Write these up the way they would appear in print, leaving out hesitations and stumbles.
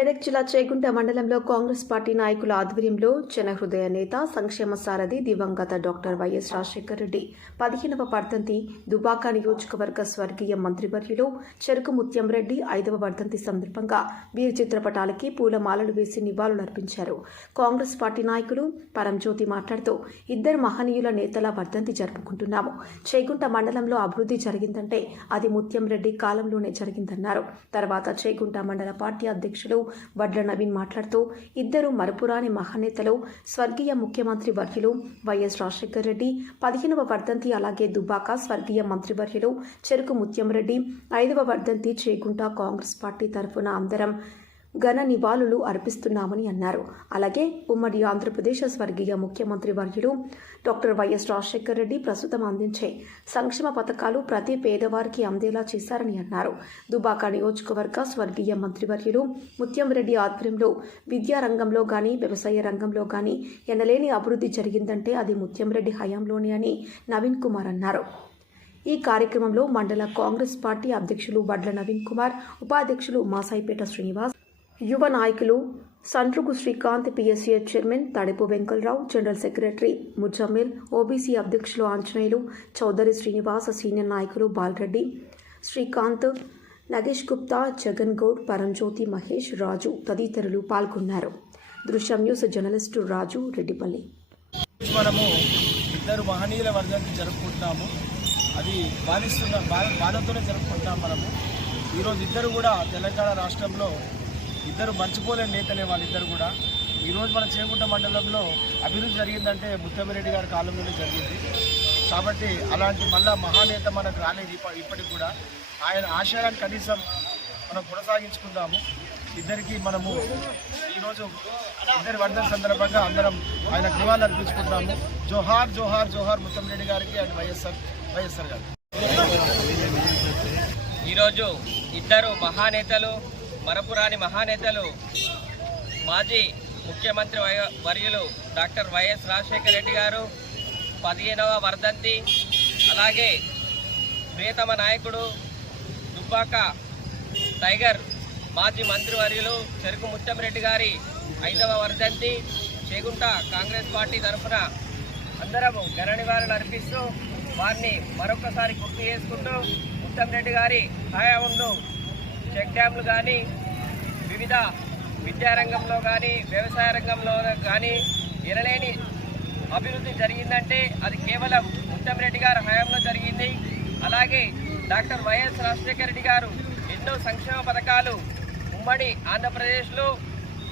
మెదక్ జిల్లా చేగుంట మండలంలో కాంగ్రెస్ పార్టీ నాయకుల ఆధ్వర్యంలో జనహృదయ నేత సంక్షేమ సారథి దివంగత డాక్టర్ వైఎస్ రాజశేఖర రెడ్డి 15వ వర్ధంతి దుబాక నియోజకవర్గ స్వర్గీయ మంత్రివర్యులు చెరుకు ముత్యం రెడ్డి 5వ వర్ధంతి సందర్భంగా వీరి చిత్రపటాలకి పూలమాలలు వేసి నివాళులర్పించారు. కాంగ్రెస్ పార్టీ నాయకులు పరంజ్యోతి మాట్లాడుతూ ఇద్దరు మహనీయుల నేతల వర్ధంతి జరుపుకుంటున్నాము. చేగుంట మండలంలో అభివృద్ధి జరిగిందంటే అది ముత్యం రెడ్డి కాలంలోనే జరిగిందన్నారు. తర్వాత చేగుంట మండల పార్టీ అధ్యక్షులు వడ్ల నవీన్ మాట్లాడుతూ ఇద్దరు మరపురాని మహానేతలు స్వర్గీయ ముఖ్యమంత్రి వర్యులు వైఎస్ రాజశేఖర రెడ్డి 15వ వర్ధంతి, అలాగే దుబ్బాక స్వర్గీయ మంత్రివర్యులు చెరుకు ముత్యం రెడ్డి 5వ వర్ధంతి చేగుంట కాంగ్రెస్ పార్టీ తరఫున అందరం ఘన నివాళులు అర్పిస్తున్నామని అన్నారు. అలాగే ఉమ్మడి ఆంధ్రప్రదేశ్ స్వర్గీయ ముఖ్యమంత్రి వర్యులు డాక్టర్ వైఎస్ రాజశేఖర రెడ్డి ప్రస్తుతం అందించే సంక్షేమ పథకాలు ప్రతి పేదవారికి అందేలా చేశారని అన్నారు. దుబాక నియోజకవర్గ స్వర్గీయ మంత్రివర్యులు ముత్యం రెడ్డి ఆధ్వర్యంలో విద్యా రంగంలో కానీ వ్యవసాయ రంగంలో కానీ ఎనలేని అభివృద్ధి జరిగిందంటే అది ముత్యం రెడ్డి హయాంలోనే అని నవీన్ కుమార్ అన్నారు. ఈ కార్యక్రమంలో మండల కాంగ్రెస్ పార్టీ అధ్యక్షులు వడ్ల నవీన్ కుమార్, ఉపాధ్యక్షులు మాసాయిపేట శ్రీనివాస్, యువ నాయకులు Santrugu Srikanth, PSC chairman Tadipu Venkalarao, general secretary Muzammil, OBC అధ్యక్షులు ఆంజనేయులు, చౌదరి శ్రీనివాస్, సీనియర్ నాయకులు బాలరెడ్డి, శ్రీకాంత్, నగేష్ గుప్తా, జగన్ గౌడ్, పరంజ్యోతి, మహేష్, రాజు తదితరులు పాల్గొన్నారు. దృశ్యం న్యూస్ జర్నలిస్టు రాజు రెడ్డిపల్లి. మనము ఇద్దరు మహనీయుల వర్ధంతి జరుపుకుంటున్నాము. అది బాధతోనే జరుపుకుంటున్నాం. మనము ఈరోజు ఇద్దరు కూడా తెలంగాణ రాష్ట్రంలో ఇద్దరు మర్చిపోలేని నేతలే. వాళ్ళిద్దరు కూడా ఈరోజు మన చేగుంట మండలంలో అభివృద్ధి జరిగిందంటే ముత్యమిరెడ్డి గారి కాలంలోనే జరిగింది. కాబట్టి అలాంటి మళ్ళా మహానేత మనకు రాలేదు. ఇప్పటికి కూడా ఆయన ఆశయాన్ని కనీసం మనం కొనసాగించుకుందాము. ఇద్దరికి మనము ఈరోజు ఇద్దరి వర్ధంతి సందర్భంగా అందరం ఆయన నివాళులు అర్పించుకుంటాము. జోహార్ జోహార్ జోహార్ ముత్యమిరెడ్డి గారికి అండ్ వైఎస్ఆర్ గారు. ఈరోజు ఇద్దరు మహానేతలు, మరపురాని మహానేతలు, మాజీ ముఖ్యమంత్రి వర్యులు డాక్టర్ వైఎస్ రాజశేఖర రెడ్డి గారు 15వ వర్ధంతి, అలాగే ప్రియతమ నాయకుడు దుబ్బాక టైగర్ మాజీ మంత్రివర్యులు చెరుకు ముత్యం రెడ్డి గారి 5వ వర్ధంతి చేగుంట కాంగ్రెస్ పార్టీ తరఫున అందరము ఘన నివాళులు అర్పిస్తూ వారిని మరొకసారి గుర్తు చేసుకుంటూ ముత్యం రెడ్డి గారి హయాంలో చెక్ డ్యామ్లు కానీ, వివిధ విద్యారంగంలో కానీ, వ్యవసాయ రంగంలో కానీ ఎనలేని అభివృద్ధి జరిగిందంటే అది కేవలం ముత్యం రెడ్డి గారి హయాంలో జరిగింది. అలాగే డాక్టర్ వైఎస్ రాజశేఖర రెడ్డి గారు ఎన్నో సంక్షేమ పథకాలు ఉమ్మడి ఆంధ్రప్రదేశ్లో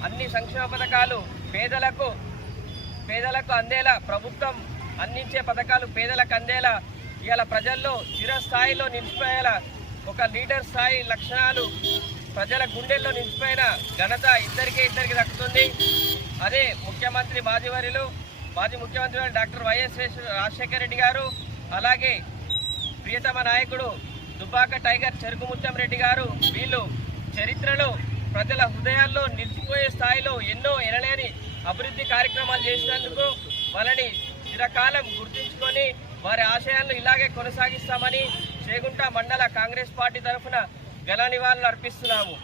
అన్ని సంక్షేమ పథకాలు పేదలకు అందేలా, ప్రభుత్వం అందించే పథకాలు పేదలకు అందేలా, ఇవాళ ప్రజల్లో చిరస్థాయిలో నిలిచిపోయేలా ఒక లీడర్ స్థాయి లక్షణాలు ప్రజల గుండెల్లో నిలిచిపోయిన ఘనత ఇద్దరికి దక్కుతుంది. అదే మాజీ ముఖ్యమంత్రి డాక్టర్ వైఎస్ రాజశేఖర రెడ్డి గారు, అలాగే ప్రియతమ నాయకుడు దుబ్బాక టైగర్ చెరుకు ముత్యం రెడ్డి గారు. వీళ్ళు చరిత్రలో ప్రజల హృదయాల్లో నిలిచిపోయే స్థాయిలో ఎన్నో ఎనలేని అభివృద్ధి కార్యక్రమాలు చేసినందుకు వాళ్ళని చిరకాలం గుర్తుంచుకొని వారి ఆశయాలను ఇలాగే కొనసాగిస్తామని చేగుంట మండల కాంగ్రెస్ పార్టీ తరఫున ఘన నివాళులు అర్పిస్తున్నాము.